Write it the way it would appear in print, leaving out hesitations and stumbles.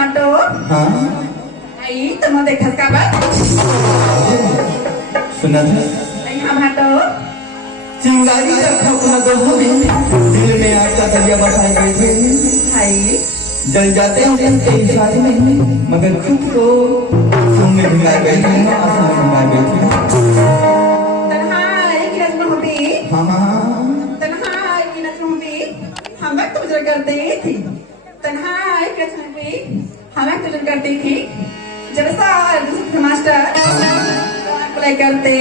हाटो हाँ आई तुम देखा का बा सुना था आई हम हाटो चिंगारी रखा अपना गहू में दिल में आग का दरिया बसाए बैठे आई जल जाते हैं उनके इशारे में मगर खुद को सुन में भिगाए बैठे हैं आसमान में भिगाए बैठे हैं तन्हाई की नजर होती हाँ हाँ तन्हाई की नजर होती हम वक्त गुजर करते थी तन्हाई की नजर होती हम वक्त गुजर करती थी जब सारे मास्टर अप्लाई करते